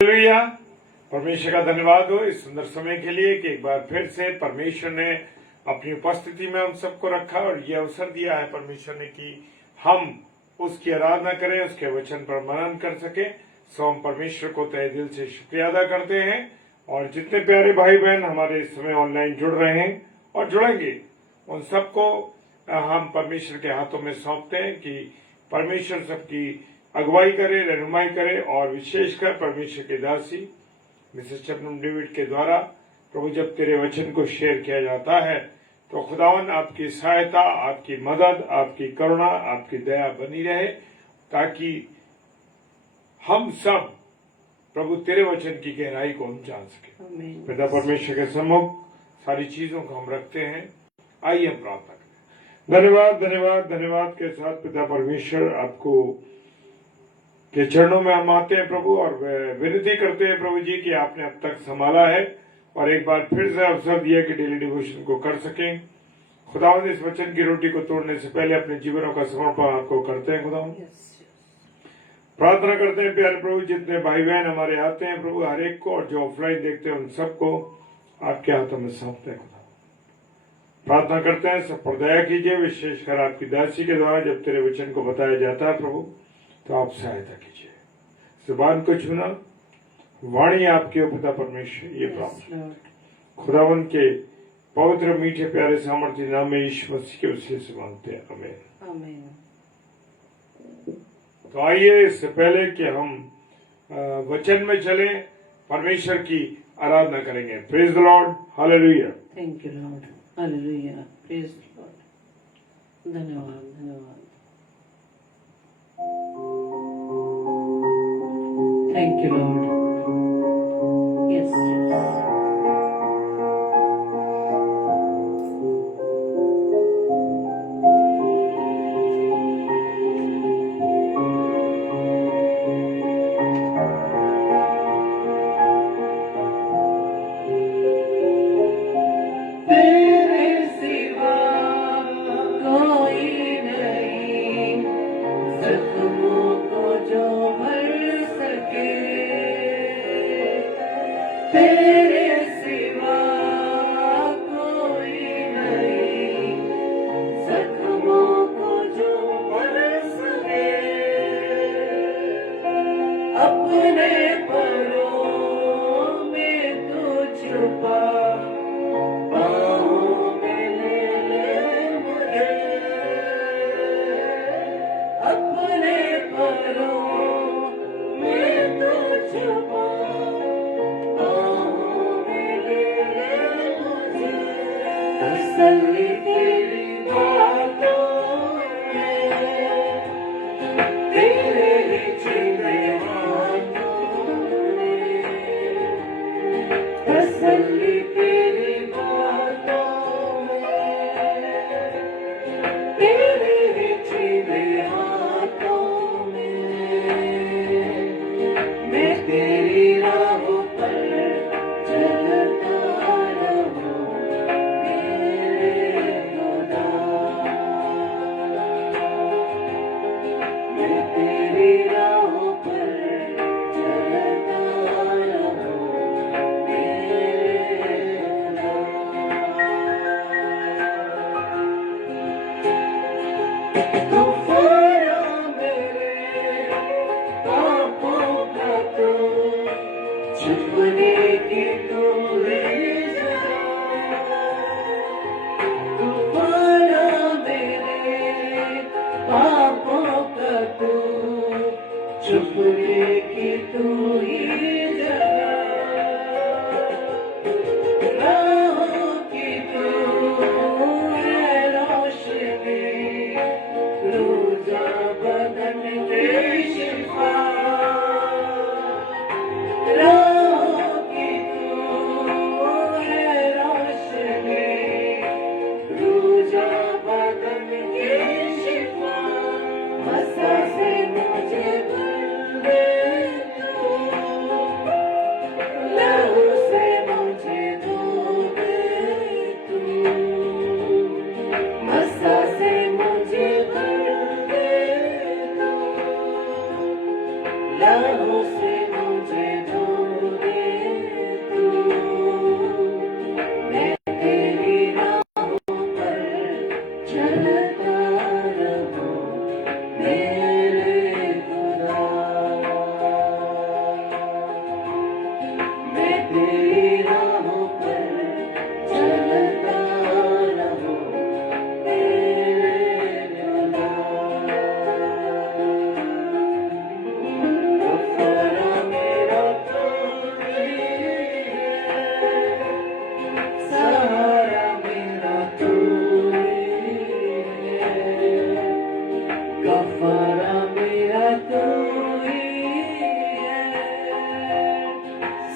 Hallelujah. परमेश्वर का धन्यवाद हो इस सुंदर समय के लिए कि एक बार फिर से परमेश्वर ने अपनी उपस्थिति में हम सबको रखा और ये अवसर दिया है परमेश्वर ने कि हम उसकी आराधना करें, उसके वचन पर मनन कर सके। सो हम परमेश्वर को तहे दिल से शुक्रिया अदा करते हैं। और जितने प्यारे भाई बहन हमारे इस समय ऑनलाइन जुड़ रहे हैं और जुड़ेंगे, उन सबको हम परमेश्वर के हाथों में सौंपते हैं कि परमेश्वर सबकी अगुवाई करे, रहनुमाई करे। और विशेषकर परमेश्वर के दासी मिसेस शबनम डेविड के द्वारा प्रभु जब तेरे वचन को शेयर किया जाता है तो खुदावन आपकी सहायता, आपकी मदद, आपकी करुणा, आपकी दया बनी रहे, ताकि हम सब प्रभु तेरे वचन की गहराई को हम जान सके। पिता परमेश्वर के सम्मुख सारी चीजों को हम रखते हैं। आइए हम प्रार्थना करें। धन्यवाद धन्यवाद धन्यवाद के साथ पिता परमेश्वर आपको के चरणों में हम आते हैं प्रभु, और विनती करते हैं प्रभु जी कि आपने अब तक संभाला है और एक बार फिर से अवसर दिया कि डेली डिवोशन को कर सकें। खुदावंद इस वचन की रोटी को तोड़ने से पहले अपने जीवनों का समर्पण आपको करते हैं। खुदावंद प्रार्थना करते हैं प्यारे प्रभु, जितने भाई बहन हमारे आते हैं प्रभु हर एक को, और जो ऑफलाइन देखते हैं उन सबको आपके हाथों में सौंपते हैं। खुदा प्रार्थना करते हैं सब पर दया कीजिए, विशेषकर आपकी दासी के द्वारा जब तेरे वचन को बताया जाता है प्रभु, तो आप सहायता कीजिए। जुबान को छूना, वाणी आपके पिता परमेश्वर, ये प्रार्थना खुदावंत के पवित्र मीठे प्यारे सामर्थ्य नाम में यीशु मसीह के वसीले से मांगते हैं, आमीन आमीन। तो आइए इससे पहले कि हम वचन में चले, परमेश्वर की आराधना करेंगे। Praise the Lord, hallelujah. Thank you Lord, hallelujah, praise the Lord. धन्यवाद धन्यवाद। Thank you, Lord. Yes, yes.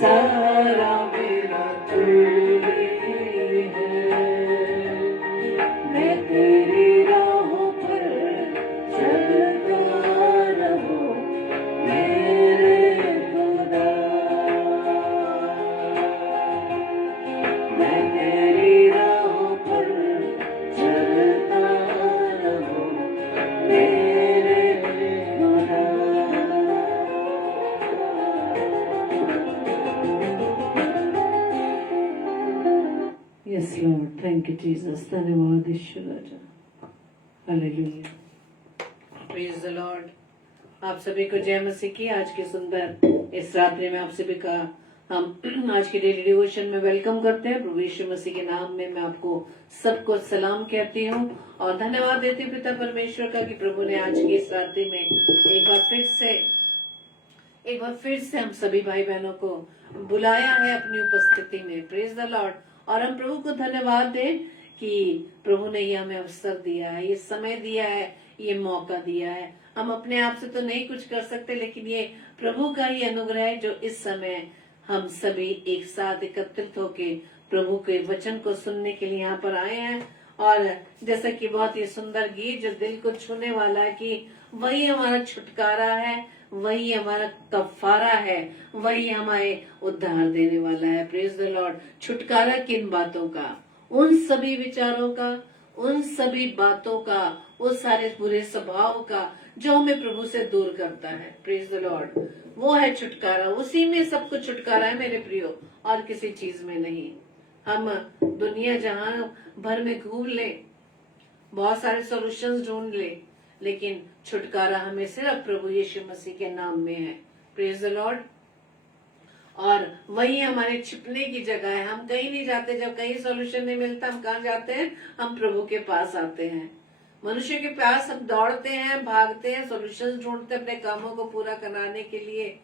सारा मेरा तू ही है। मैं तेरी राहों पर चलता रहूं मेरे खुदा। मैं तेरी राहों पर चलता रहूं मेरे खुदा। Yes Lord, thank you Jesus. धन्यवाद ईश्वर राजा। Hallelujah, praise the Lord. आप सभी को जय मसीह की। आज के सुंदर इस रात्रि में आप सभी का हम आज के डेली डिवोशन में वेलकम करते हैं। प्रभु यीशु मसीह के नाम में मैं आपको सबको सलाम कहती हूँ और धन्यवाद देती हूँ पिता परमेश्वर का कि प्रभु ने आज की इस रात्रि में एक बार फिर से हम सभी भाई बहनों को बुलाया है अपनी उपस्थिति में। Praise the Lord. और हम प्रभु को धन्यवाद दें कि प्रभु ने ये हमें अवसर दिया है, ये समय दिया है, ये मौका दिया है। हम अपने आप से तो नहीं कुछ कर सकते, लेकिन ये प्रभु का ही अनुग्रह है जो इस समय हम सभी एक साथ एकत्रित होके प्रभु के वचन को सुनने के लिए यहाँ पर आए हैं। और जैसा कि बहुत ही सुंदर गीत जो दिल को छूने वाला है कि वही हमारा छुटकारा है, वही हमारा कफारा है, वही हमारे उद्धार देने वाला है। Praise the Lord. छुटकारा किन बातों का? उन सभी विचारों का, उन सभी बातों का, उस सारे बुरे स्वभाव का जो हमें प्रभु से दूर करता है। Praise the Lord. वो है छुटकारा, उसी में सब कुछ छुटकारा है मेरे प्रियो, और किसी चीज में नहीं। हम दुनिया जहां भर में घूम ले, बहुत सारे सॉल्यूशंस ढूंढ ले, लेकिन छुटकारा हमें सिर्फ प्रभु यीशु मसीह के नाम में है। Praise the Lord. और वही हमारे छिपने की जगह है। हम कहीं नहीं जाते, जब कहीं सॉल्यूशन नहीं मिलता हम कहाँ जाते हैं? हम प्रभु के पास आते हैं। मनुष्य के पास हम दौड़ते हैं, भागते हैं, सॉल्यूशंस ढूंढते हैं अपने कामों को पूरा कराने के लिए,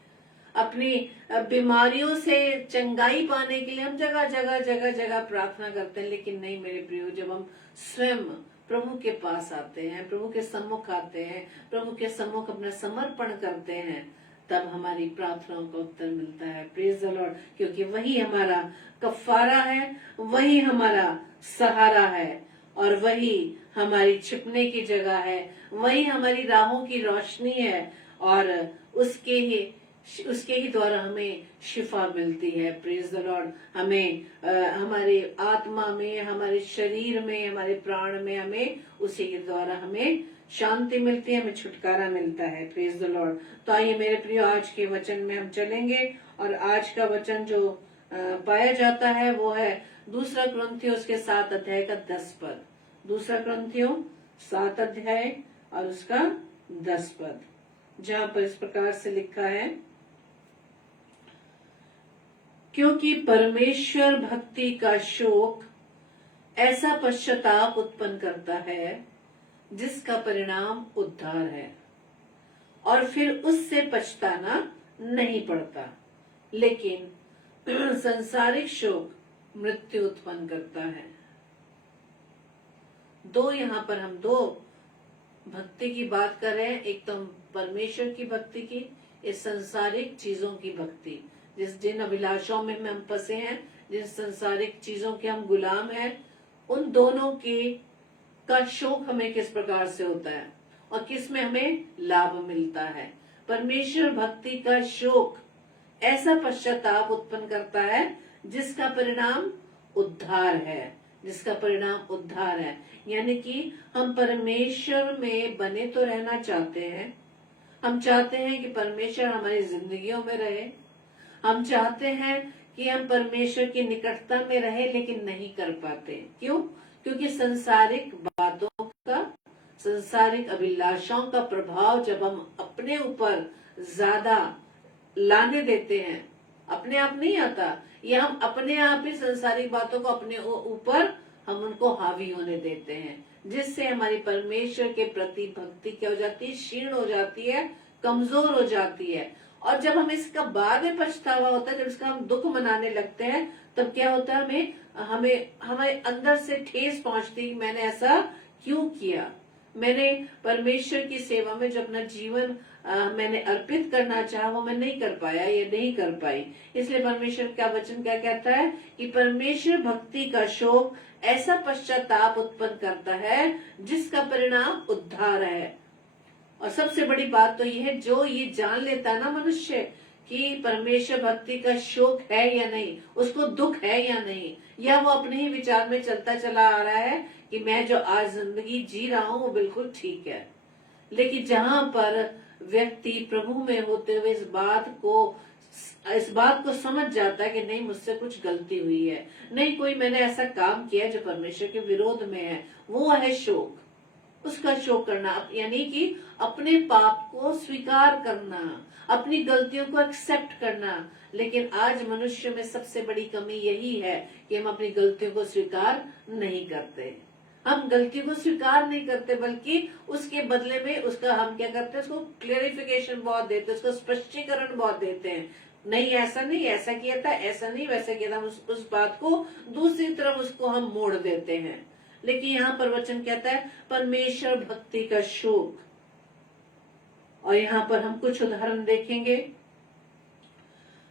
अपनी बीमारियों से चंगाई पाने के लिए हम जगह जगह जगह जगह प्रार्थना करते हैं। लेकिन नहीं मेरे प्रियो, जब हम स्वयं प्रभु के पास आते हैं, प्रभु के सम्मुख आते हैं, प्रभु के सम्मुख अपना समर्पण करते हैं, तब हमारी प्रार्थनाओं का उत्तर मिलता है। Praise the Lord. क्योंकि वही हमारा कफारा है, वही हमारा सहारा है, और वही हमारी छिपने की जगह है, वही हमारी राहों की रोशनी है, और उसके ही द्वारा हमें शिफा मिलती है। Praise the Lord. हमें हमारे आत्मा में, हमारे शरीर में, हमारे प्राण में हमें उसी के द्वारा हमें शांति मिलती है, हमें छुटकारा मिलता है। Praise the Lord. तो आइए मेरे प्रियो, आज के वचन में हम चलेंगे, और आज का वचन जो पाया जाता है वो है 2 कुरिन्थियों उसके 7 अध्याय का 10 पद। 2 कुरिन्थियों 7 अध्याय और उसका 10 पद, जहाँ पर इस प्रकार से लिखा है, क्योंकि परमेश्वर भक्ति का शोक ऐसा पश्चाताप उत्पन्न करता है जिसका परिणाम उद्धार है, और फिर उससे पछताना नहीं पड़ता। लेकिन संसारिक शोक मृत्यु उत्पन्न करता है। यहाँ पर हम 2 भक्ति की बात कर रहे हैं। एक तो परमेश्वर की भक्ति की, इस संसारिक चीजों की भक्ति, जिन अभिलाषाओं में हम फंसे हैं, जिन संसारिक चीजों के हम गुलाम हैं, उन दोनों का शोक हमें किस प्रकार से होता है और किस में हमें लाभ मिलता है। परमेश्वर भक्ति का शोक ऐसा पश्चाताप उत्पन्न करता है जिसका परिणाम उद्धार है, जिसका परिणाम उद्धार है। यानी कि हम परमेश्वर में बने तो रहना चाहते हैं, हम चाहते हैं कि परमेश्वर हमारी जिंदगियों में रहे, हम चाहते हैं कि हम परमेश्वर की निकटता में रहे, लेकिन नहीं कर पाते। क्यों? क्योंकि संसारिक बातों का, संसारिक अभिलाषाओं का प्रभाव जब हम अपने ऊपर ज्यादा लाने देते हैं, अपने आप नहीं आता, ये हम अपने आप ही संसारिक बातों को अपने ऊपर हम उनको हावी होने देते हैं, जिससे हमारी परमेश्वर के प्रति भक्ति क्या हो जाती है? क्षीण हो जाती है, कमजोर हो जाती है। और जब हमें इसका बाद में पछतावा होता है, जब इसका हम दुख मनाने लगते हैं, तब क्या होता है? हमें अंदर से ठेस पहुंचती है कि मैंने ऐसा क्यों किया। मैंने परमेश्वर की सेवा में जो अपना जीवन मैंने अर्पित करना चाहा वो मैं नहीं कर पाया या नहीं कर पाई। इसलिए परमेश्वर का वचन क्या कहता है कि परमेश्वर भक्ति का शोक ऐसा पश्चाताप उत्पन्न करता है जिसका परिणाम उद्धार है। और सबसे बड़ी बात तो ये है, जो ये जान लेता है ना मनुष्य कि परमेश्वर भक्ति का शोक है या नहीं, उसको दुख है या नहीं, या वो अपने ही विचार में चलता चला आ रहा है कि मैं जो आज जिंदगी जी रहा हूँ वो बिल्कुल ठीक है। लेकिन जहां पर व्यक्ति प्रभु में होते हुए इस बात को समझ जाता है कि नहीं, मुझसे कुछ गलती हुई है, नहीं कोई मैंने ऐसा काम किया जो परमेश्वर के विरोध में है, वो है शोक। उसका शोक करना यानी कि अपने पाप को स्वीकार करना, अपनी गलतियों को एक्सेप्ट करना। लेकिन आज मनुष्य में सबसे बड़ी कमी यही है कि हम अपनी गलतियों को स्वीकार नहीं करते। हम गलती को स्वीकार नहीं करते, बल्कि उसके बदले में उसका हम क्या करते हैं, उसको क्लेरिफिकेशन बहुत देते हैं, उसको स्पष्टीकरण बहुत देते हैं। नहीं ऐसा नहीं, ऐसा किया था, ऐसा नहीं वैसा किया था, उस बात को दूसरी तरफ उसको हम मोड़ देते हैं। लेकिन यहाँ पर वचन कहता है परमेश्वर भक्ति का शोक। और यहाँ पर हम कुछ उदाहरण देखेंगे।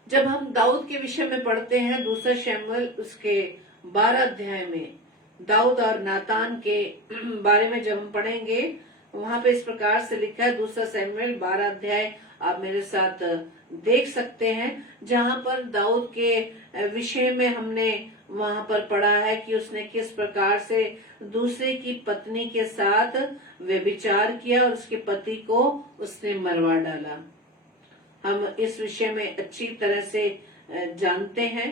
जब हम दाऊद के विषय में पढ़ते हैं, दूसरा शमूएल उसके 12 अध्याय में दाऊद और नातान के बारे में जब हम पढ़ेंगे, वहां पे इस प्रकार से लिखा है, दूसरा शमूएल 12 अध्याय आप मेरे साथ देख सकते हैं, जहां पर दाऊद के विषय में हमने वहां पर पढ़ा है कि उसने किस प्रकार से दूसरे की पत्नी के साथ व्यभिचार किया और उसके पति को उसने मरवा डाला। हम इस विषय में अच्छी तरह से जानते हैं।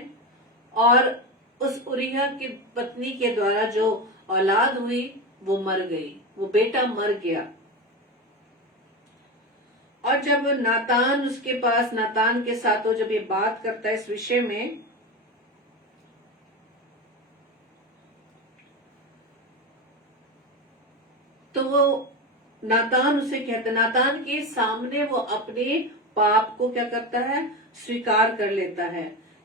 और उस उरिया की पत्नी के द्वारा जो औलाद हुई वो मर गई, वो बेटा मर गया। और जब नातान उसके पास, नातान के साथ वो जब ये बात करता है इस विषय में, तो वो नातान उसे कहता, नातान के सामने वो अपने पाप को क्या करता है, स्वीकार कर लेता है।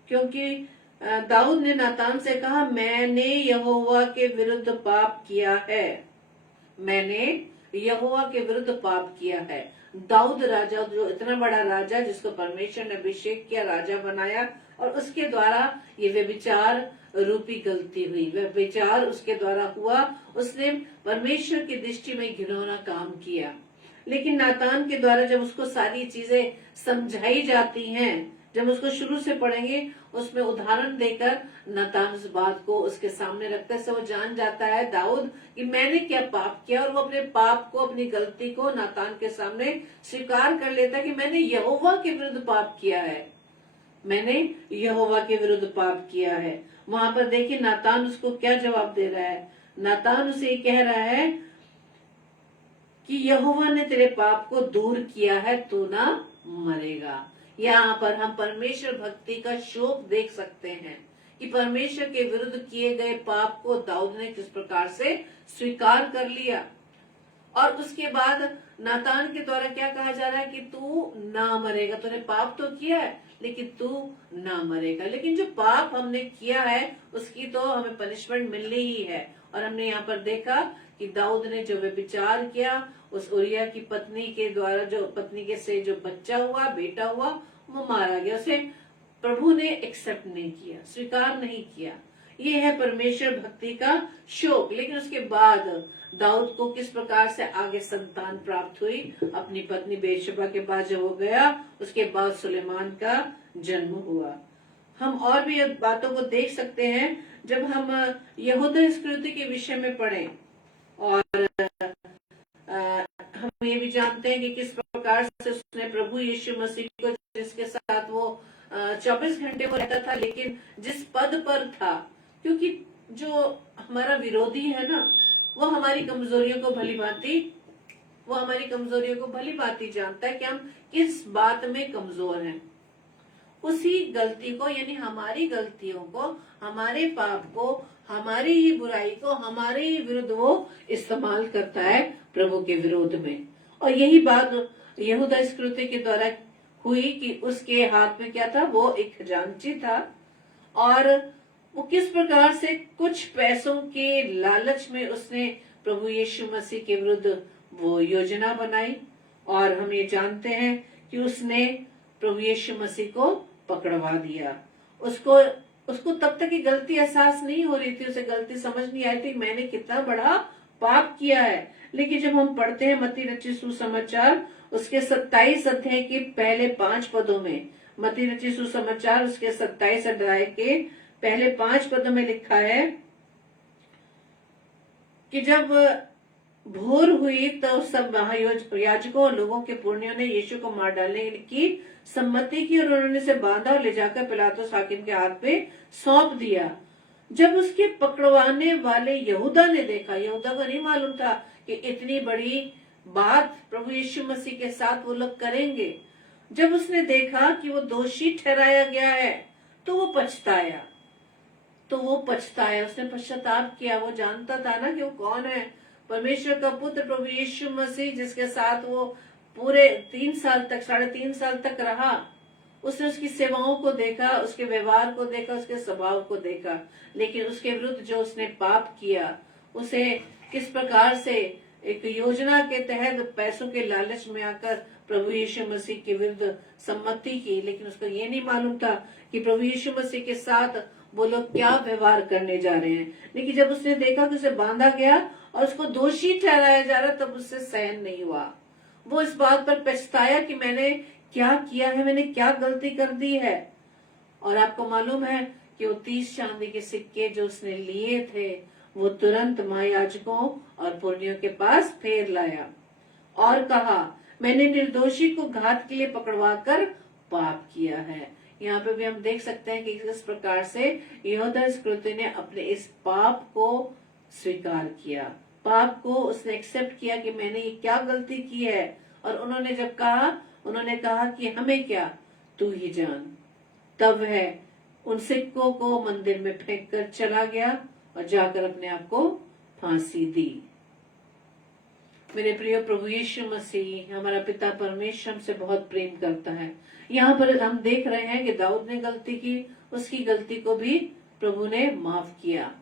क्योंकि दाऊद ने नातान से कहा, मैंने यहोवा के विरुद्ध पाप किया है, मैंने यहोवा के विरुद्ध पाप किया है। दाऊद राजा, जो इतना बड़ा राजा जिसको परमेश्वर ने अभिषेक किया, राजा बनाया, और उसके द्वारा ये व्यभिचार रूपी गलती हुई, व्यभिचार उसके द्वारा हुआ, उसने परमेश्वर की दृष्टि में घिनौना काम किया। लेकिन नातान के द्वारा जब उसको सारी चीजें समझाई जाती हैं, जब उसको शुरू से पढ़ेंगे, उसमें उदाहरण देकर नातान उस बात को उसके सामने रखते हैं, वो जान जाता है दाऊद कि मैंने क्या पाप किया, और वो अपने पाप को, अपनी गलती को नातान के सामने स्वीकार कर लेता है कि मैंने यहोवा के विरुद्ध पाप किया है, मैंने यहोवा के विरुद्ध पाप किया है। वहां पर देखिए नातान उसको क्या जवाब दे रहा है। नातान उसे कह रहा है कि यहोवा ने तेरे पाप को दूर किया है, तू ना मरेगा। यहाँ पर हम परमेश्वर भक्ति का शोक देख सकते हैं कि परमेश्वर के विरुद्ध किए गए पाप को दाऊद ने किस प्रकार से स्वीकार कर लिया। और उसके बाद नातान के द्वारा क्या कहा जा रहा है कि तू ना मरेगा, तूने पाप तो किया है लेकिन तू ना मरेगा। लेकिन जो पाप हमने किया है उसकी तो हमें पनिशमेंट मिलनी ही है। और हमने यहाँ पर देखा कि दाऊद ने जो व्यभिचार किया, उस उरिया की पत्नी के द्वारा, जो पत्नी के से जो बच्चा हुआ, बेटा हुआ, वो मारा गया। उसे प्रभु ने एक्सेप्ट नहीं किया, स्वीकार नहीं किया। ये है परमेश्वर भक्ति का शोक। लेकिन उसके बाद दाऊद को किस प्रकार से आगे संतान प्राप्त हुई, अपनी पत्नी बेशबा के बाद जब वो गया, उसके बाद सुलेमान का जन्म हुआ। हम और भी बातों को देख सकते हैं जब हम यहूदा इस्करियोती के विषय में पढ़ें। और हम ये भी जानते हैं कि किस प्रकार से उसने प्रभु यीशु मसीह को, जिसके साथ वो 24 घंटे वो रहता था, लेकिन जिस पद पर था, क्योंकि जो हमारा विरोधी है ना, वो हमारी कमजोरियों को भली भांति जानता है कि हम किस बात में कमजोर हैं। उसी गलती को, यानी हमारी गलतियों को, हमारे पाप को, हमारी ही बुराई को हमारे ही विरुद्ध वो इस्तेमाल करता है प्रभु के विरोध में। और यही बात यहूदा इस्करियोती के द्वारा हुई कि उसके हाथ में क्या था, वो एक खजांची था, और वो किस प्रकार से कुछ पैसों के लालच में उसने प्रभु यीशु मसीह के विरुद्ध वो योजना बनाई। और हम ये जानते हैं कि उसने प्रभु यीशु मसीह को पकड़वा दिया। उसको तब तक की गलती एहसास नहीं हो रही थी, उसे गलती समझ नहीं आई थी मैंने कितना बड़ा पाप किया है। लेकिन जब हम पढ़ते हैं मत्ती रचित सुसमाचार उसके 27 अध्याय के पहले 5 पदों में, मत्ती रचित सुसमाचार उसके 27 अध्याय के पहले 5 पदों में लिखा है कि जब भोर हुई तो सब महायाजकों और लोगों के पुरनियों ने यीशु को मार डालने की सम्मति की और उन्होंने उसे बांधा और ले जाकर पिलातुस हाकिम के हाथ पे सौंप दिया। जब उसके पकड़वाने वाले यहूदा ने देखा, यहूदा को नहीं मालूम था कि इतनी बड़ी बात प्रभु यीशु मसीह के साथ वो लोग करेंगे। जब उसने देखा कि वो दोषी ठहराया गया है तो वो पछताया, उसने पश्चाताप किया। वो जानता था ना कि वो कौन है, परमेश्वर का पुत्र प्रभु यीशु मसीह, जिसके साथ वो पूरे 3.5 साल तक रहा। उसने उसकी सेवाओं को देखा, उसके व्यवहार को देखा, उसके स्वभाव को देखा, लेकिन उसके विरुद्ध जो उसने पाप किया, उसे किस प्रकार से एक योजना के तहत पैसों के लालच में आकर प्रभु यीशु मसीह के विरुद्ध सम्मति की। लेकिन उसको ये नहीं मालूम था कि प्रभु यीशु मसीह के साथ वो लोग क्या व्यवहार करने जा रहे हैं। लेकिन जब उसने देखा कि उसे बांधा गया और उसको दोषी ठहराया जा रहा, तब उससे सहन नहीं हुआ। वो इस बात पर पछताया कि मैंने क्या किया है, मैंने क्या गलती कर दी है। और आपको मालूम है कि वो 30 चांदी के सिक्के जो उसने लिए थे वो तुरंत महायाजकों और पुरनियों के पास फेर लाया और कहा मैंने निर्दोषी को घात के लिए पकड़वा कर पाप किया है। यहाँ पे भी हम देख सकते हैं कि किस प्रकार से यहूदा इस्करियोती ने अपने इस पाप को स्वीकार किया, पाप को उसने एक्सेप्ट किया कि मैंने ये क्या गलती की है। और उन्होंने जब कहा, उन्होंने कहा कि हमें क्या, तू ही जान। तब है उन सिक्कों को मंदिर में फेंक कर चला गया और जाकर अपने आप को फांसी दी। मेरे प्रिय प्रभु यीशु मसीह, हमारा पिता परमेश्वर हमसे बहुत प्रेम करता है। यहाँ पर हम देख रहे हैं कि दाऊद ने गलती की, उसकी गलती को भी प्रभु ने माफ किया।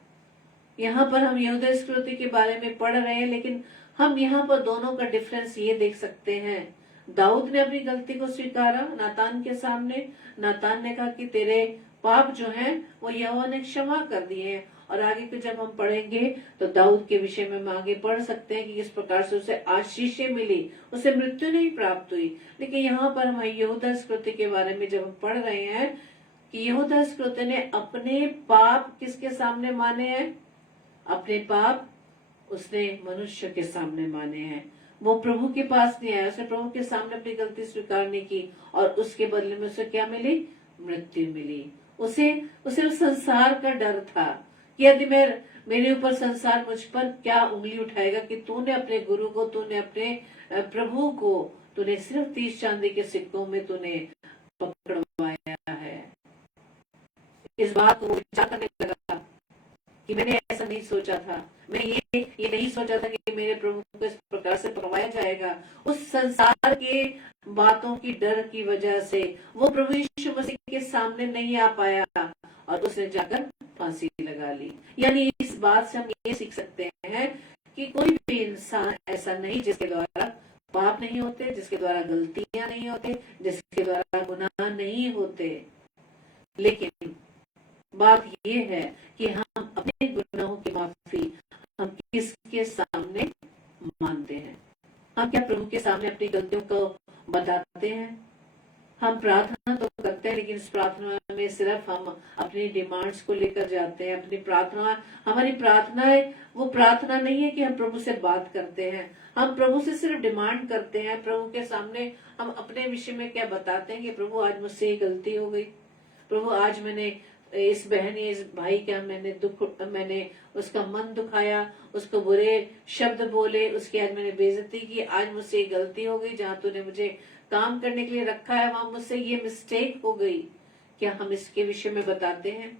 यहाँ पर हम यहूदा इस्करियोती के बारे में पढ़ रहे हैं, लेकिन हम यहाँ पर दोनों का डिफरेंस ये देख सकते हैं। दाऊद ने अपनी गलती को स्वीकारा नातान के सामने। नातान ने कहा कि तेरे पाप जो हैं वो यहोवा ने क्षमा कर दिए हैं। और आगे को जब हम पढ़ेंगे तो दाऊद के विषय में हम आगे पढ़ सकते हैं कि किस प्रकार से उसे आशीषें मिली, उसे मृत्यु नहीं प्राप्त हुई। लेकिन यहाँ पर हम यहूदा इस्करियोती के बारे में जब हम पढ़ रहे हैं कि यहूदा इस्करियोती ने अपने पाप किसके सामने माने हैं, अपने पाप उसने मनुष्य के सामने माने हैं। वो प्रभु के पास नहीं आया, उसने प्रभु के सामने अपनी गलती स्वीकार नहीं की और उसके बदले में उसे क्या मिली, मृत्यु मिली। उसे उस संसार का डर था कि यदि मेरे ऊपर संसार मुझ पर क्या उंगली उठाएगा कि तूने अपने गुरु को, तूने अपने प्रभु को, तूने सिर्फ 30 चांदी के सिक्कों में तूने पकड़वाया है। इस बात को विचार करने लगा कि मैंने ऐसा नहीं सोचा था, मैं ये नहीं सोचा था कि मेरे प्रभु को इस प्रकार से पकड़वाया जाएगा। उस संसार के बातों की डर की वजह से वो प्रभु यीशु मसीह के सामने नहीं आ पाया और उसने जाकर फांसी लगा ली। यानी इस बात से हम ये सीख सकते हैं कि कोई भी इंसान ऐसा नहीं जिसके द्वारा पाप नहीं होते, जिसके द्वारा गलतियां नहीं होते, जिसके द्वारा गुनाह नहीं होते। लेकिन बात ये है कि हम अपने गुनाहों की माफी हम किसके सामने मांगते हैं। हम क्या प्रभु के सामने अपनी गलतियों को बताते हैं? हम प्रार्थना तो करते हैं, लेकिन इस प्रार्थना में सिर्फ हम अपनी डिमांड्स को लेकर जाते हैं। अपनी प्रार्थना, हमारी प्रार्थना है वो प्रार्थना नहीं है कि हम प्रभु से बात करते हैं। हम प्रभु से सिर्फ डिमांड करते हैं। प्रभु के सामने हम अपने विषय में क्या बताते हैं कि प्रभु आज मुझसे ये गलती हो गई, प्रभु आज मैंने इस बहन या इस भाई का मैंने उसका मन दुखाया, उसको बुरे शब्द बोले, उसकी आज मैंने बेइज्जती की, आज मुझसे ये गलती हो गई, जहाँ तूने मुझे काम करने के लिए रखा है वहां मुझसे ये मिस्टेक हो गई। क्या हम इसके विषय में बताते हैं?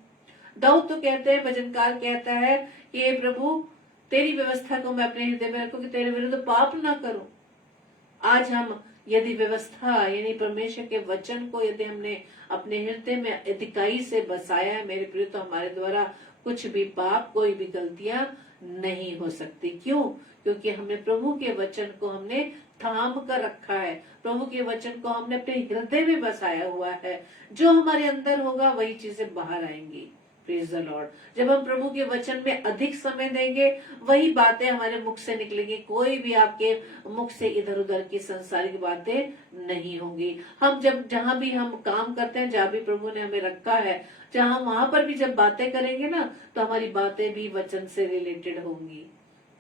दाऊद तो कहते हैं, भजनकार कहता है कि हे प्रभु तेरी व्यवस्था को मैं अपने हृदय में रखूं कि तेरे विरुद्ध पाप ना करूं। आज हम यदि व्यवस्था यानी परमेश्वर के वचन को यदि हमने अपने हृदय में अधिकाई से बसाया है मेरे प्रिय, तो हमारे द्वारा कुछ भी पाप, कोई भी गलतियां नहीं हो सकती। क्यों? क्योंकि हमने प्रभु के वचन को हमने थाम कर रखा है, प्रभु के वचन को हमने अपने हृदय में बसाया हुआ है। जो हमारे अंदर होगा वही चीजें बाहर आएंगी। Praise the Lord. जब हम प्रभु के वचन में अधिक समय देंगे, वही बातें हमारे मुख से निकलेंगी। कोई भी आपके मुख से इधर उधर की संसारिक बातें नहीं होंगी। हम जब जहां भी हम काम करते हैं, जहां भी प्रभु ने हमें रखा है, जहां वहां पर भी जब बातें करेंगे ना, तो हमारी बातें भी वचन से रिलेटेड होंगी।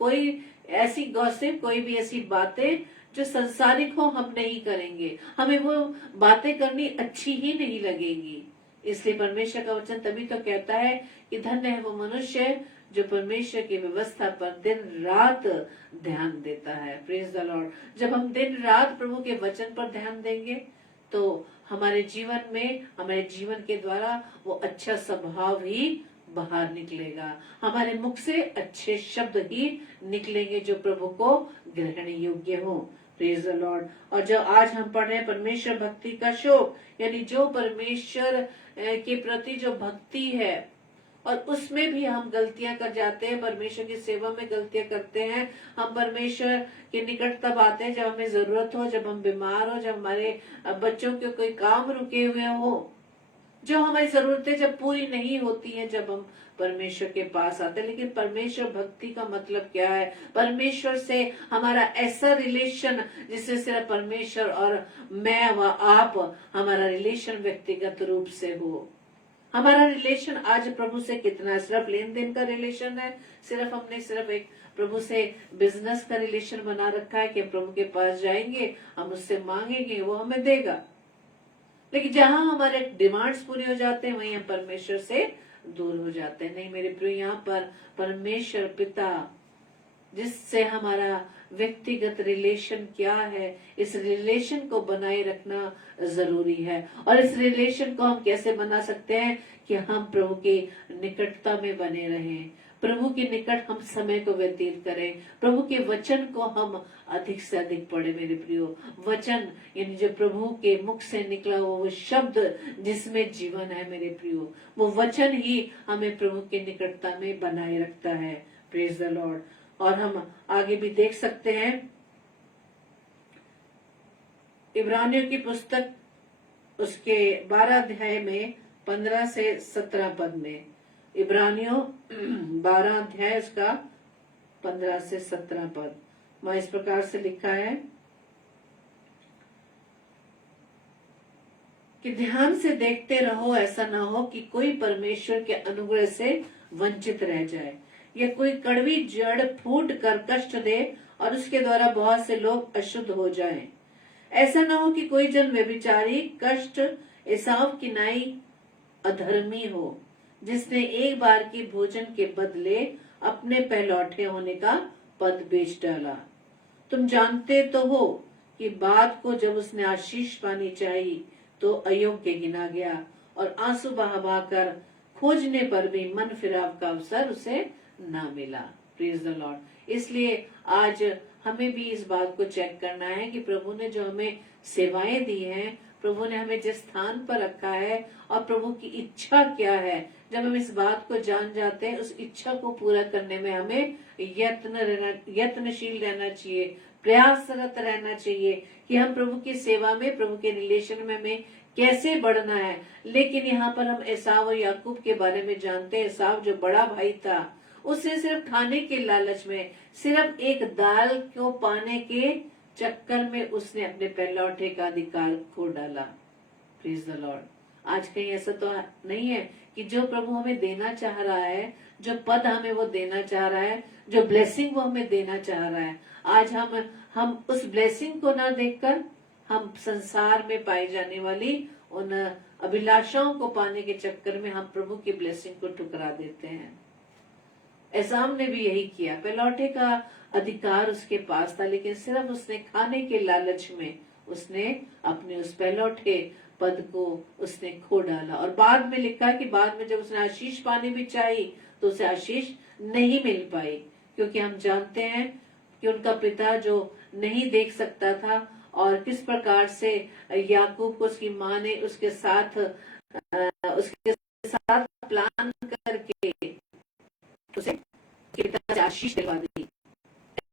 कोई ऐसी गॉसिप, कोई भी ऐसी बातें जो संसारिक हो, हम नहीं करेंगे। हमें वो बातें करनी अच्छी ही नहीं लगेगी। इसलिए परमेश्वर का वचन तभी तो कहता है कि धन्य है वो मनुष्य जो परमेश्वर की व्यवस्था पर दिन रात ध्यान देता है। Praise the Lord. जब हम दिन रात प्रभु के वचन पर ध्यान देंगे, तो हमारे जीवन में, हमारे जीवन के द्वारा वो अच्छा स्वभाव ही बाहर निकलेगा। हमारे मुख से अच्छे शब्द ही निकलेंगे जो प्रभु को ग्रहण योग्य हो। Praise the Lord. और जो आज हम पढ़ रहे हैं परमेश्वर भक्ति का शोक, यानी जो परमेश्वर के प्रति जो भक्ति है, और उसमें भी हम गलतियां कर जाते हैं, परमेश्वर की सेवा में गलतियां करते हैं। हम परमेश्वर के निकट तब आते हैं जब हमें जरूरत हो, जब हम बीमार हो, जब हमारे बच्चों के कोई काम रुके हुए हो, जो हमारी जरूरतें जब पूरी नहीं होती हैं, जब हम परमेश्वर के पास आते हैं। लेकिन परमेश्वर भक्ति का मतलब क्या है? परमेश्वर से हमारा ऐसा रिलेशन जिससे सिर्फ परमेश्वर और मैं व आप, हमारा रिलेशन व्यक्तिगत रूप से हो। हमारा रिलेशन आज प्रभु से कितना? सिर्फ लेन देन का रिलेशन है? सिर्फ एक प्रभु से बिजनेस का रिलेशन बना रखा है कि प्रभु के पास जाएंगे, हम उससे मांगेंगे, वो हमें देगा। लेकिन जहां हमारे डिमांड्स पूरे हो जाते हैं, वहीं हम परमेश्वर से दूर हो जाते हैं। नहीं मेरे प्रिय, यहाँ पर परमेश्वर पिता जिससे हमारा व्यक्तिगत रिलेशन क्या है, इस रिलेशन को बनाए रखना जरूरी है। और इस रिलेशन को हम कैसे बना सकते हैं? कि हम प्रभु की निकटता में बने रहें, प्रभु के निकट हम समय को व्यतीत करें, प्रभु के वचन को हम अधिक से अधिक पढ़े। मेरे प्रियो, वचन यानी जो प्रभु के मुख से निकला हुआ वो शब्द जिसमें जीवन है, मेरे प्रियो, वो वचन ही हमें प्रभु के निकटता में बनाए रखता है। Praise the Lord. और हम आगे भी देख सकते हैं इब्रानियों की पुस्तक उसके 12 अध्याय में 15 से 17 पद में, इब्रानियों 12 अध्याय उसका 15 से 17 पद, वहां इस प्रकार से लिखा है कि ध्यान से देखते रहो, ऐसा ना हो कि कोई परमेश्वर के अनुग्रह से वंचित रह जाए, या कोई कड़वी जड़ फूट कर कष्ट दे और उसके द्वारा बहुत से लोग अशुद्ध हो जाएं। ऐसा ना हो कि कोई जन व्यभिचारी, कष्ट, एसाव की नाई अधर्मी हो, जिसने एक बार की भोजन के बदले अपने पहलौठे होने का पद बेच डाला। तुम जानते तो हो कि बात को जब उसने आशीष पानी चाहिए तो अयोग्य गिना गया, और आंसू बहा बहाकर खोजने पर भी मन फिराव का अवसर उसे ना मिला। Praise the Lord. इसलिए आज हमें भी इस बात को चेक करना है कि प्रभु ने जो हमें सेवाएं दी हैं, प्रभु ने हमें जिस स्थान पर रखा है, और प्रभु की इच्छा क्या है। जब हम इस बात को जान जाते हैं, उस इच्छा को पूरा करने में हमें यत्नशील रहना चाहिए, प्रयासरत रहना चाहिए कि हम प्रभु की सेवा में, प्रभु के रिलेशन में हमें कैसे बढ़ना है। लेकिन यहाँ पर हम एसाव और याकूब के बारे में जानते हैं। एसाव जो बड़ा भाई था, उसने सिर्फ खाने के लालच में, सिर्फ एक दाल को पाने के चक्कर में उसने अपने पहलौठे का अधिकार खो डाला। Please the Lord. आज कहीं ऐसा तो नहीं है कि जो प्रभु हमें देना चाह रहा है, जो पद हमें वो देना चाह रहा है, जो ब्लेसिंग वो हमें देना चाह रहा है, आज हम उस ब्लेसिंग को ना देखकर हम संसार में पाई जाने वाली उन अभिलाषाओं को पाने के चक्कर में हम प्रभु की ब्लेसिंग को ठुकरा देते हैं। एसाव ने भी यही किया। पहलौठे का अधिकार उसके पास था, लेकिन सिर्फ उसने खाने के लालच में उसने अपने उस पहलौठे पद को उसने खो डाला। और बाद में लिखा कि बाद में जब उसने आशीष पानी भी चाहिए तो उसे आशीष नहीं मिल पाई, क्योंकि हम जानते हैं कि उनका पिता जो नहीं देख सकता था, और किस प्रकार से याकूब को उसकी माँ ने उसके साथ प्लान करके उसे पिता से आशीष दिलवा दी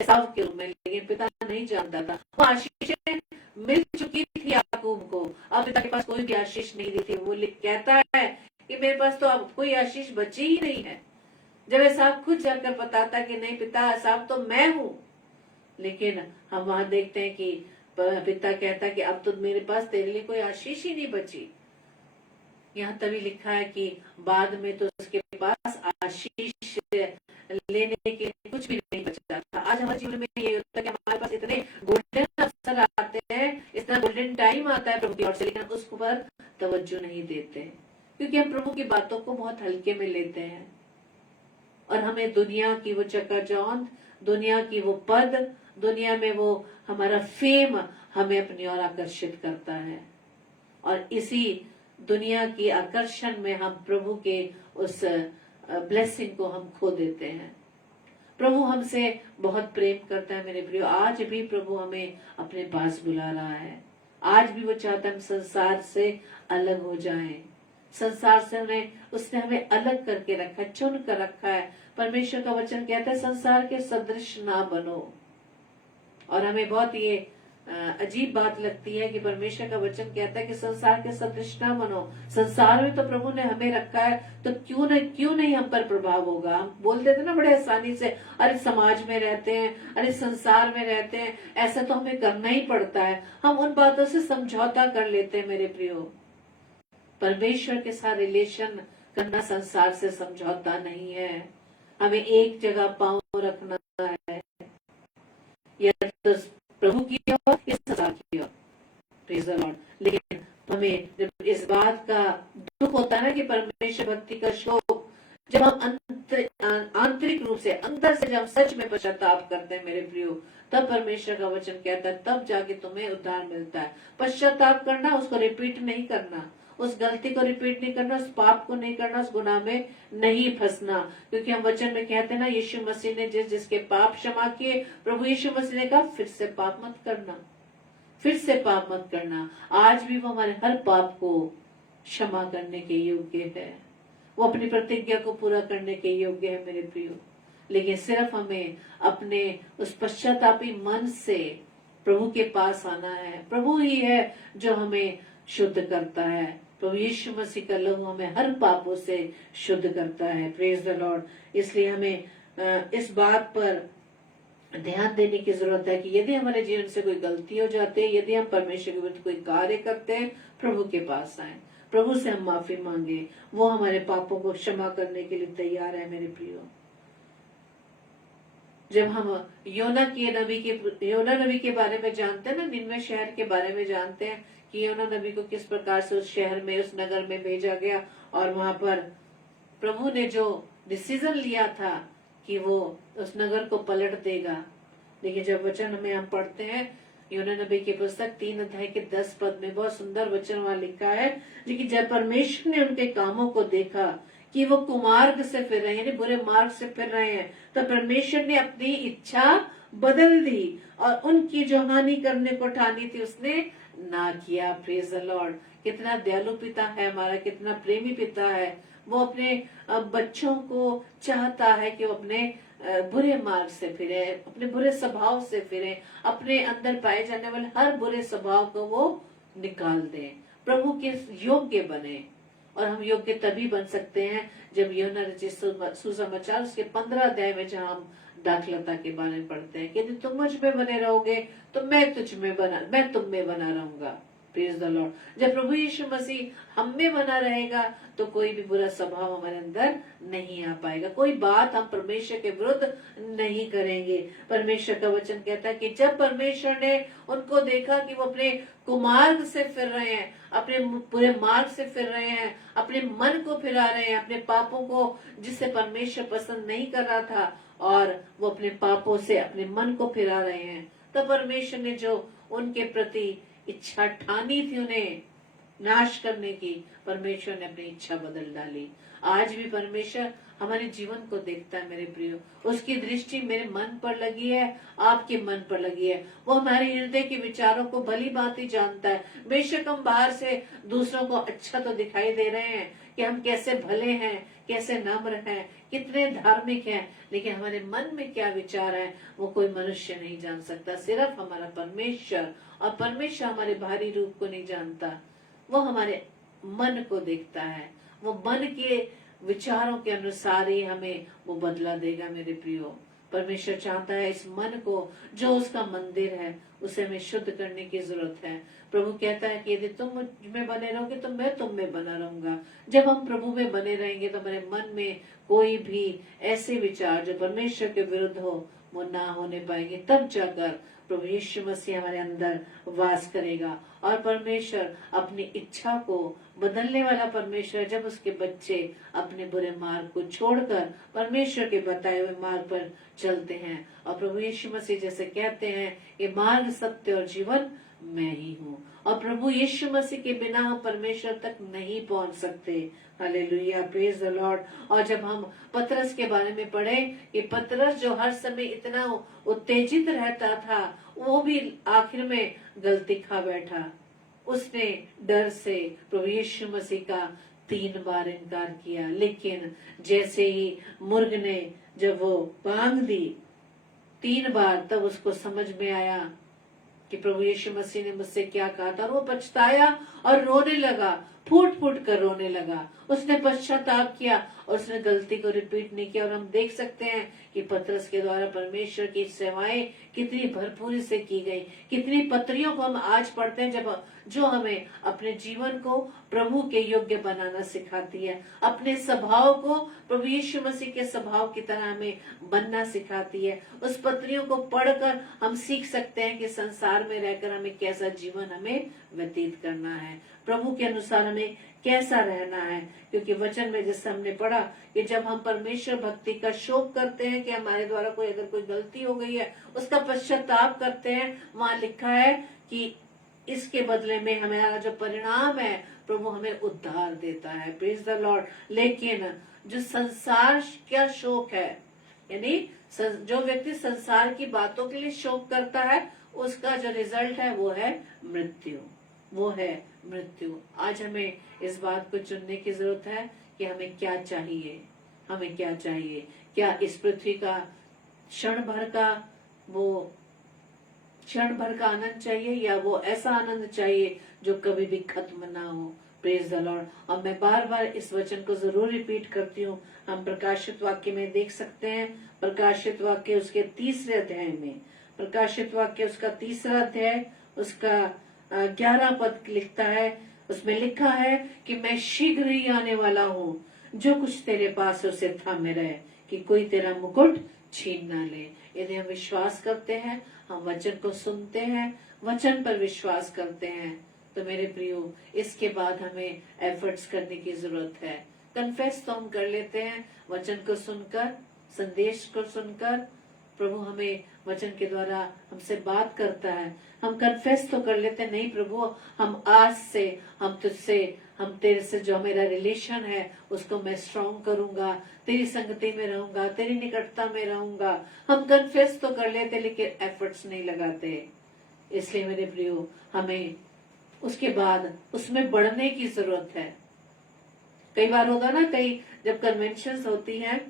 एसाव के रूप में, लेकिन पिता नहीं जानता था वो आशीष मिल चुकी थी याकूब को, अब पिता के पास कोई भी आशीष नहीं दी थी। वो कहता है कि मेरे पास तो अब कोई आशीष बची ही नहीं है। जब एसाव खुद जाकर बताता कि नहीं पिता, एसाव तो मैं हूं, लेकिन हम वहां देखते हैं कि पिता कहता कि अब तो मेरे पास तेरे लिए कोई आशीष ही नहीं बची। यहाँ तभी लिखा है कि बाद में तो उसके पास आशीष लेने के लिए कुछ भी नहीं बचा था। आज हमारे जीवन में ये होता है कि हमारे पास इतने गोल्डन अवसर आते हैं, इतना गोल्डन टाइम आता है प्रभु की ओर से, लेकिन उस पर तवज्जो नहीं देते, क्योंकि हम प्रभु की बातों को बहुत हल्के में लेते हैं और हमें दुनिया की वो चकाचौंध, दुनिया की वो पद, दुनिया में वो हमारा फेम हमें अपनी ओर आकर्षित करता है, और इसी दुनिया की आकर्षण में हम प्रभु के उस ब्लेसिंग को हम खो देते हैं। प्रभु हमसे बहुत प्रेम करता है मेरे प्रियो। आज भी प्रभु हमें अपने पास बुला रहा है। आज भी वो चाहता है हम संसार से अलग हो जाएं। संसार से उसने हमें अलग करके रखा, चुन कर रखा है। परमेश्वर का वचन कहता है संसार के सदृश ना बनो, और हमें बहुत ये अजीब बात लगती है कि परमेश्वर का वचन कहता है कि संसार के सदृश ना बनो। संसार में तो प्रभु ने हमें रखा है, तो क्यों नहीं हम पर प्रभाव होगा। हम बोल देते ना बड़े आसानी से, अरे समाज में रहते हैं, अरे संसार में रहते हैं, ऐसा तो हमें करना ही पड़ता है। हम उन बातों से समझौता कर लेते हैं मेरे प्रियो। परमेश्वर के साथ रिलेशन करना संसार से समझौता नहीं है। हमें एक जगह पांव रखना है, या तो प्रभु की ओर या संसार की ओर। Praise the Lord. लेकिन हमें जब इस बात का दुख होता है ना कि परमेश्वर भक्ति का शोक, जब हम आंतरिक रूप से अंदर से जब सच में पश्चाताप करते हैं मेरे प्रियो, तब परमेश्वर का वचन कहता है तब जाके तुम्हें उद्धार मिलता है। पश्चाताप करना, उसको रिपीट नहीं करना, उस गलती को रिपीट नहीं करना, उस पाप को नहीं करना, उस गुनाह में नहीं फंसना। क्योंकि हम वचन में कहते हैं ना, यीशु मसीह ने जिसके पाप क्षमा किए, प्रभु यीशु मसीह ने कहा फिर से पाप मत करना, फिर से पाप मत करना। आज भी वो हमारे हर पाप को क्षमा करने के योग्य है, वो अपनी प्रतिज्ञा को पूरा करने के योग्य है मेरे प्रियो। लेकिन सिर्फ हमें अपने उस पश्चातापी मन से प्रभु के पास आना है। प्रभु ही है जो हमें शुद्ध करता है। प्रभु यीशु मसीह का लहू हमें हर पापों से शुद्ध करता है। Praise the Lord. इसलिए हमें इस बात पर ध्यान देने की जरूरत है कि यदि हमारे जीवन से कोई गलती हो जाती है, यदि हम परमेश्वर के विरुद्ध कोई कार्य करते हैं, प्रभु के पास आए, प्रभु से हम माफी मांगे। वो हमारे पापों को क्षमा करने के लिए तैयार है मेरे प्रियो। जब हम योना नबी के बारे में जानते हैं ना, निनवे शहर के बारे में जानते हैं कि योना नबी को किस प्रकार से उस शहर में, उस नगर में भेजा गया, और वहां पर प्रभु ने जो डिसीजन लिया था कि वो उस नगर को पलट देगा। लेकिन जब वचन हमें हम पढ़ते हैं योना नबी की पुस्तक 3 अध्याय के 10 पद में बहुत सुंदर वचन वहां लिखा है, जो कि जब परमेश्वर ने उनके कामों को देखा कि वो कुमार्ग से फिर रहे हैं, यानी बुरे मार्ग से फिर रहे हैं, तो परमेश्वर ने अपनी इच्छा बदल दी और उनकी जो हानि करने को ठानी थी उसने ना किया। Praise the Lord. कितना दयालु पिता है हमारा, कितना प्रेमी पिता है। वो अपने बच्चों को चाहता है कि वो अपने बुरे मार्ग से फिरे, अपने बुरे स्वभाव से फिरे, अपने अंदर पाए जाने वाले हर बुरे स्वभाव को वो निकाल दें, प्रभु के योग्य बने। और हम योग्य तभी बन सकते हैं जब योना रचित सुसमाचार उसके 15 अध्याय में जहाँ हम दाखलता के बारे में पढ़ते हैं कि यदि तुम मुझ में बने रहोगे तो मैं तुम में बना रहूंगा। Praise the Lord. जब प्रभु यीशु मसीह हम में बना रहेगा तो कोई भी बुरा स्वभाव हमारे अंदर नहीं आ पाएगा, कोई बात हम परमेश्वर के विरुद्ध नहीं करेंगे। परमेश्वर का वचन कहता है कि जब परमेश्वर ने उनको देखा कि वो अपने कुमार्ग से फिर रहे हैं, अपने बुरे मार्ग से फिर रहे हैं, अपने मन को फिरा रहे हैं, अपने पापों को जिससे परमेश्वर पसंद नहीं कर रहा था, और वो अपने पापों से अपने मन को फिरा रहे हैं, तो परमेश्वर ने जो उनके प्रति इच्छा ठानी थी उन्हें नाश करने की, परमेश्वर ने अपनी इच्छा बदल डाली। आज भी परमेश्वर हमारे जीवन को देखता है मेरे प्रियो, उसकी दृष्टि मेरे मन पर लगी है, आपके मन पर लगी है। वो हमारे हृदय के विचारों को भली भांति जानता है। बेशक हम बाहर से दूसरों को अच्छा तो दिखाई दे रहे हैं कि हम कैसे भले हैं, कैसे नम्र हैं, कितने धार्मिक हैं, लेकिन हमारे मन में क्या विचार है वो कोई मनुष्य नहीं जान सकता, सिर्फ हमारा परमेश्वर। और परमेश्वर हमारे बाहरी रूप को नहीं जानता, वो हमारे मन को देखता है। वो मन के विचारों के अनुसार ही हमें वो बदला देगा मेरे प्रियो। परमेश्वर चाहता है इस मन को, जो उसका मंदिर है, उसे हमें शुद्ध करने की जरूरत है। प्रभु कहता है कि यदि तुम मुझ में बने रहोगे तो मैं तुम में बना रहूंगा। जब हम प्रभु में बने रहेंगे तो हमारे मन में कोई भी ऐसे विचार जो परमेश्वर के विरुद्ध हो वो ना होने पाएंगे। तब जाकर प्रभु यीशु मसीह हमारे अंदर वास करेगा। और परमेश्वर अपनी इच्छा को बदलने वाला परमेश्वर, जब उसके बच्चे अपने बुरे मार्ग को छोड़कर परमेश्वर के बताए हुए मार्ग पर चलते हैं। और प्रभु यीशु मसीह जैसे कहते हैं कि मार्ग, सत्य और जीवन मैं ही हूँ। और प्रभु यीशु मसीह के बिना हम परमेश्वर तक नहीं पहुंच सकते। Hallelujah, praise the Lord. और जब हम पतरस के बारे में पढ़े कि पतरस जो हर समय इतना उत्तेजित रहता था, वो भी आखिर में गलती खा बैठा। उसने डर से प्रभु यीशु मसीह का 3 बार इनकार किया। लेकिन जैसे ही मुर्ग ने जब वो बांग दी 3 बार, तब उसको समझ में आया कि प्रभु यीशु मसीह ने मुझसे क्या कहा था। और वो पछताया और रोने लगा, फूट फूट कर रोने लगा। उसने पश्चाताप किया और उसने गलती को रिपीट नहीं किया। और हम देख सकते हैं कि पतरस के द्वारा परमेश्वर की सेवाएं कितनी भरपूरी से की गई। कितनी पत्रियों को हम आज पढ़ते हैं जो हमें अपने जीवन को प्रभु के योग्य बनाना सिखाती है, अपने स्वभाव को प्रभु यीशु मसीह के स्वभाव की तरह हमें बनना सिखाती है। उस पत्रियों को पढ़कर हम सीख सकते हैं कि संसार में रहकर हमें कैसा जीवन हमें व्यतीत करना है, प्रभु के अनुसार हमें कैसा रहना है। क्योंकि वचन में जैसे हमने पढ़ा कि जब हम परमेश्वर भक्ति का शोक करते हैं कि हमारे द्वारा अगर कोई गलती हो गई है, उसका पश्चाताप करते हैं, वहाँ लिखा है कि इसके बदले में हमारा जो परिणाम है प्रभु हमें उद्धार देता है। Praise the Lord. लेकिन जो संसार का शोक है, यानी जो व्यक्ति संसार की बातों के लिए शोक करता है, उसका जो रिजल्ट है वो है मृत्यु, वो है मृत्यु। आज हमें इस बात को चुनने की जरूरत है कि हमें क्या चाहिए, हमें क्या चाहिए। क्या इस पृथ्वी का क्षण भर का आनंद चाहिए, या वो ऐसा आनंद चाहिए जो कभी भी खत्म ना हो। Praise the Lord. और मैं बार बार इस वचन को जरूर रिपीट करती हूँ। हम प्रकाशित वाक्य में देख सकते हैं, प्रकाशित वाक्य उसके 3रे अध्याय में, प्रकाशित वाक्य उसका 3रा अध्याय उसका 11 पद लिखता है। उसमें लिखा है कि मैं शीघ्र ही आने वाला हूँ, जो कुछ तेरे पास है उसे थामे रहे, कि कोई तेरा मुकुट छीन ना ले। यदि हम विश्वास करते हैं, हम वचन को सुनते हैं, वचन पर विश्वास करते हैं, तो मेरे प्रियो इसके बाद हमें एफर्ट्स करने की जरूरत है। कन्फेस तो हम कर लेते हैं वचन को सुनकर, संदेश को सुनकर। प्रभु हमें वचन के द्वारा हमसे बात करता है, हम कन्फेस तो कर लेते हैं, नहीं प्रभु हम आज से हम तेरे से जो मेरा रिलेशन है उसको मैं स्ट्रॉन्ग करूंगा, तेरी संगति में रहूंगा, तेरी निकटता में रहूंगा। हम कन्फेस तो कर लेते लेकिन एफर्ट्स नहीं लगाते। इसलिए मेरे प्रियो हमें उसके बाद उसमें बढ़ने की जरूरत है। कई बार होगा ना, कई जब कन्वेंशंस होती हैं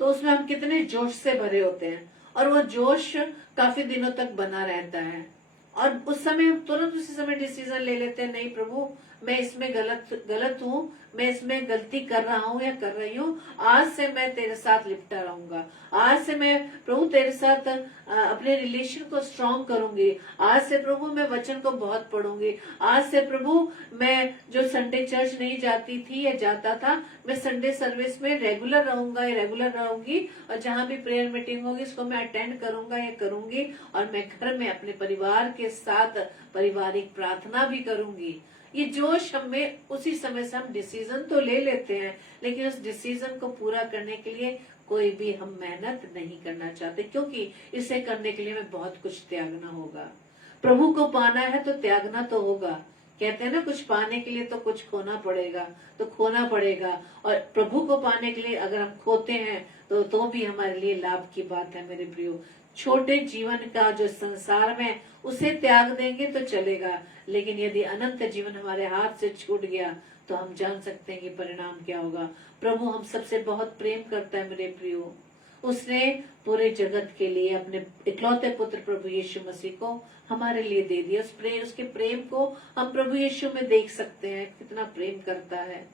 तो उसमें हम कितने जोश से भरे होते हैं और वो जोश काफी दिनों तक बना रहता है। और उस समय हम तुरंत उसी समय डिसीजन ले लेते हैं, नहीं प्रभु मैं इसमें गलत हूँ, मैं इसमें गलती कर रहा हूँ या कर रही हूँ, आज से मैं तेरे साथ लिपटा रहूंगा, आज से मैं प्रभु तेरे साथ अपने रिलेशन को स्ट्रॉन्ग करूंगी, आज से प्रभु मैं वचन को बहुत पढ़ूंगी, आज से प्रभु मैं जो संडे चर्च नहीं जाती थी या जाता था, मैं संडे सर्विस में रेगुलर रहूंगा या रेगुलर रहूंगी, और जहाँ भी प्रेयर मीटिंग होगी उसको मैं अटेंड करूंगा या करूंगी, और मैं घर में अपने परिवार के साथ पारिवारिक प्रार्थना भी करूंगी। ये जोश हमें उसी समय से हम डिसीजन तो ले लेते हैं, लेकिन उस डिसीजन को पूरा करने के लिए कोई भी हम मेहनत नहीं करना चाहते, क्योंकि इसे करने के लिए हमें बहुत कुछ त्यागना होगा। प्रभु को पाना है तो त्यागना तो होगा। कहते हैं ना, कुछ पाने के लिए तो कुछ खोना पड़ेगा, तो खोना पड़ेगा। और प्रभु को पाने के लिए अगर हम खोते हैं तो भी हमारे लिए लाभ की बात है। मेरे प्रियो, छोटे जीवन का जो संसार में उसे त्याग देंगे तो चलेगा, लेकिन यदि अनंत जीवन हमारे हाथ से छूट गया तो हम जान सकते हैं कि परिणाम क्या होगा। प्रभु हम सबसे बहुत प्रेम करता है मेरे प्रियो। उसने पूरे जगत के लिए अपने इकलौते पुत्र प्रभु यीशु मसीह को हमारे लिए दे दिया। उसके प्रेम को हम प्रभु यीशु में देख सकते हैं, कितना प्रेम करता है।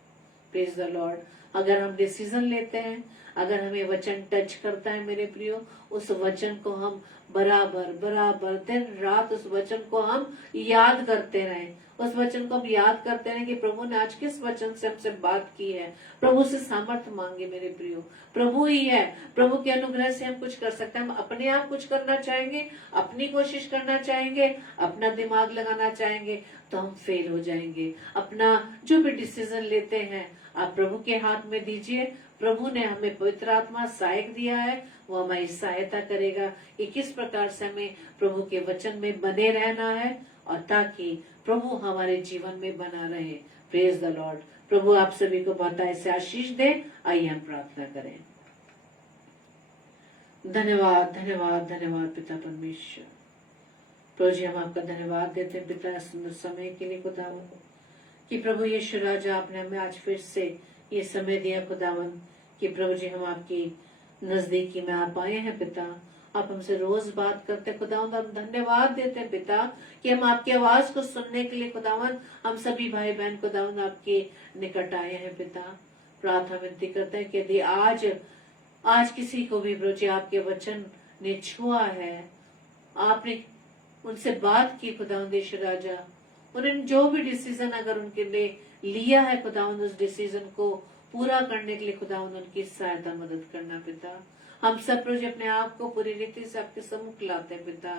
Praise the Lord. अगर हम डिसीजन लेते हैं, अगर हमें वचन टच करता है मेरे प्रियो, उस वचन को हम बराबर बराबर दिन रात उस वचन को हम याद करते रहें। उस वचन को हम याद करते रहें कि प्रभु ने आज किस वचन से हमसे बात की है। प्रभु से सामर्थ्य मांगे मेरे प्रियो। प्रभु ही है, प्रभु के अनुग्रह से हम कुछ कर सकते हैं। हम अपने आप कुछ करना चाहेंगे, अपनी कोशिश करना चाहेंगे, अपना दिमाग लगाना चाहेंगे तो हम फेल हो जाएंगे। अपना जो भी डिसीजन लेते हैं आप प्रभु के हाथ में दीजिए। प्रभु ने हमें पवित्र आत्मा सहायक दिया है, वो हमारी सहायता करेगा कि किस प्रकार से हमें प्रभु के वचन में बने रहना है और ताकि प्रभु हमारे जीवन में बना रहे। Praise the Lord. प्रभु आप सभी को बताए से आशीष दे। आइए हम प्रार्थना करें। धन्यवाद धन्यवाद धन्यवाद पिता परमेश्वर। प्रभु जी हम आपका धन्यवाद देते हैं पिता सुंदर समय के लिए खुदावन, कि प्रभु यीशु राजा आपने हमें आज फिर से ये समय दिया खुदावन, कि प्रभु जी हम आपकी नजदीकी में आप आए हैं पिता। आप हमसे रोज बात करते खुदावन, हम धन्यवाद देते हैं पिता कि हम आपकी आवाज को सुनने के लिए खुदावन हम सभी भाई बहन खुदावन आपके निकट आए हैं पिता। प्रार्थना विनती करते हैं कि यदि आज किसी को भी प्रभु जी आपके वचन ने छुआ है, आपने उनसे बात की खुदावन यीशु राजा, उन्होंने जो भी डिसीजन अगर उनके लिए लिया है खुदावन, उस डिसीजन को पूरा करने के लिए खुदावन उनकी सहायता मदद करना पिता। हम सब प्रभु जी अपने आप को पूरी रीति से आपके सम्मुख लाते हैं पिता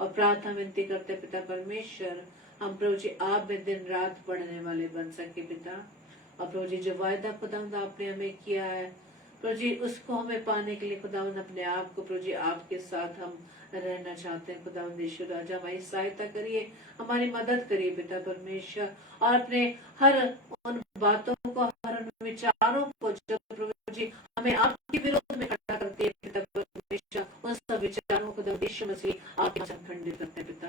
और प्रार्थना विनती करते हैं पिता परमेश्वर, हम प्रभु जी आप में दिन रात पढ़ने वाले बन सके पिता। और प्रभु जी जो वायदा खुदावन आपने हमें किया है प्रभु जी, उसको हमें पाने के लिए खुदावन अपने आप को प्रभु जी आपके साथ हम रहना चाहते हैं खुदावन यीशु राजा। हमारी सहायता करिए, हमारी मदद करिए पिता परमेश्वर, और अपने हर उन बातों को, हर उन विचारों को जो प्रभु जी हमें आपके विरोध में खड़ा करते हैं पिता परमेश्वर, उन सब विचारों को खुदावन यीशु मसीह आपके साथ खंडित करते हैं पिता।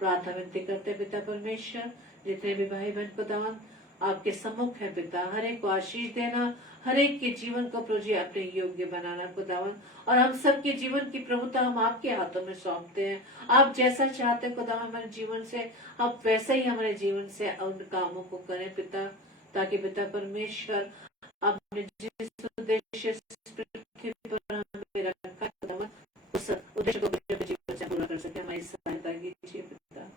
प्रार्थना विनती करते हैं पिता परमेश्वर, जितने भी भाई बहन खुदावन आपके सम्मुख है पिता, हर एक को आशीष देना, हर एक के जीवन को प्रभु जी अपने योग्य बनाना खुदावन, और हम सब के जीवन की प्रभुता हम आपके हाथों में सौंपते हैं। आप जैसा चाहते हैं खुदावन हमारे जीवन से, आप वैसे ही हमारे जीवन से उन कामों को करें पिता, ताकि पिता परमेश्वर आपने जिस उद्देश्य पृथ्वी पर हमें रखा है खुदावन, उस उद्देश्य को अपने जीवन से पूरा कर सके। हमारी सहायता कीजिए पिता।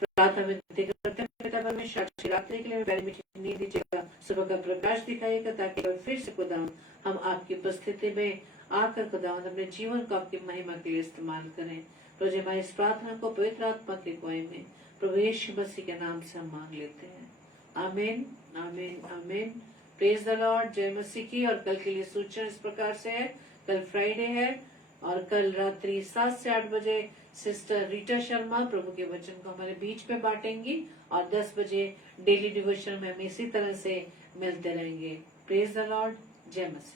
प्रार्थना विनती करते हैं पिता परमेश्वर, रात्रि के लिए हमें मीठी नींद दीजिएगा, सुबह का प्रकाश दिखाइएगा, ताकि फिर से खुदावन हम आपकी उपस्थिति में आकर खुदावन अपने जीवन को आपकी महिमा के लिए इस्तेमाल करें। प्रभु जी हमारी इस प्रार्थना को पवित्र आत्मा के अगुवाई में प्रभु यीशु मसीह के नाम से हम मांग लेते हैं। आमीन आमीन आमीन। Praise the Lord. जय मसीह की। और कल के लिए सूचना इस प्रकार से है, कल फ्राइडे है और कल रात्रि 7 से 8 बजे सिस्टर रीटा शर्मा प्रभु के वचन को हमारे बीच में बांटेंगी और 10 बजे डेली डिवोशन में हम इसी तरह से मिलते रहेंगे। Praise the Lord. जय मसीह।